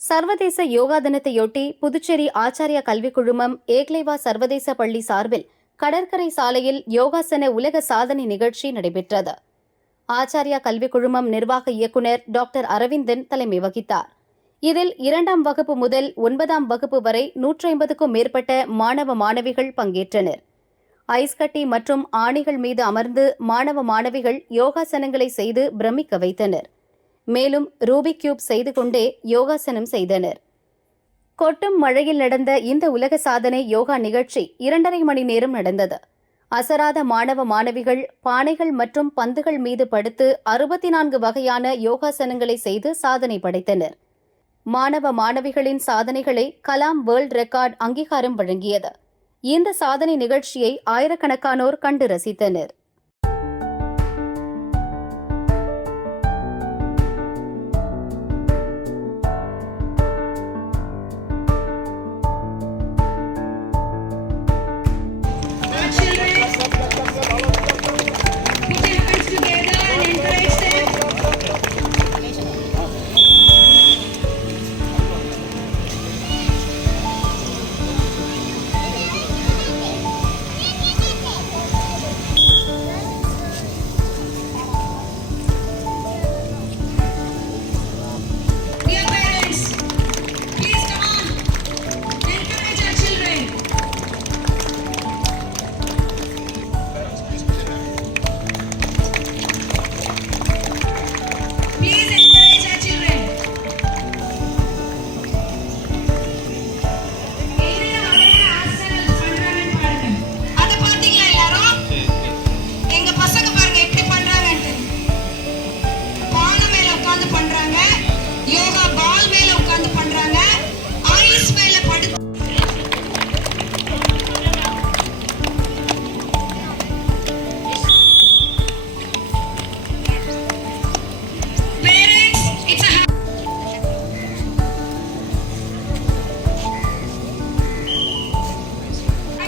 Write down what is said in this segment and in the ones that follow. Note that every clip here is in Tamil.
சர்வதேச யோகா தினத்தையொட்டி புதுச்சேரி ஆச்சாரியா கல்விக் குழுமம் ஏக்லைவா சர்வதேச பள்ளி சார்பில் கடற்கரை சாலையில் யோகாசன உலக சாதனை நிகழ்ச்சி நடைபெற்றது. ஆச்சாரியா கல்விக் குழுமம் நிர்வாக இயக்குநர் டாக்டர் அரவிந்தன் தலைமை வகித்தார். இதில் இரண்டாம் வகுப்பு முதல் ஒன்பதாம் வகுப்பு வரை நூற்றி ஐம்பதுக்கும் மேற்பட்ட மாணவ மாணவிகள் பங்கேற்றனர். ஐஸ்கட்டி மற்றும் ஆணிகள் மீது அமர்ந்து மாணவ மாணவிகள் யோகாசனங்களை செய்து பிரமிக்க வைத்தனர். மேலும் ரூபிக் கியூப் செய்து கொண்டே யோகாசனம் செய்தனர். கொட்டும் மழையில் நடந்த இந்த உலக சாதனை யோகா நிகழ்ச்சி இரண்டரை மணி நேரம் நடந்தது. அசராத மாணவ மாணவிகள் பானைகள் மற்றும் பந்துகள் மீது படுத்து அறுபத்தி நான்கு வகையான யோகாசனங்களை செய்து சாதனை படைத்தனர். மாணவ மாணவிகளின் சாதனைகளை கலாம் வேர்ல்ட் ரெக்கார்ட் அங்கீகாரம் வழங்கியது. இந்த சாதனை நிகழ்ச்சியை ஆயிரக்கணக்கானோர் கண்டு ரசித்தனர்.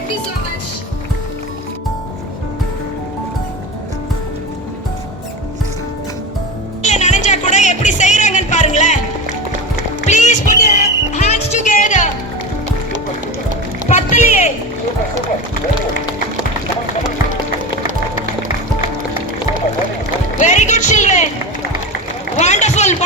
Thank you so much. கூட எப்படி செய்யறாங்கன்னு பாருங்களேன். ப்ளீஸ் புட் ஹேண்ட்ஸ் டுகெதர் பத்தலையே. சூப்பர்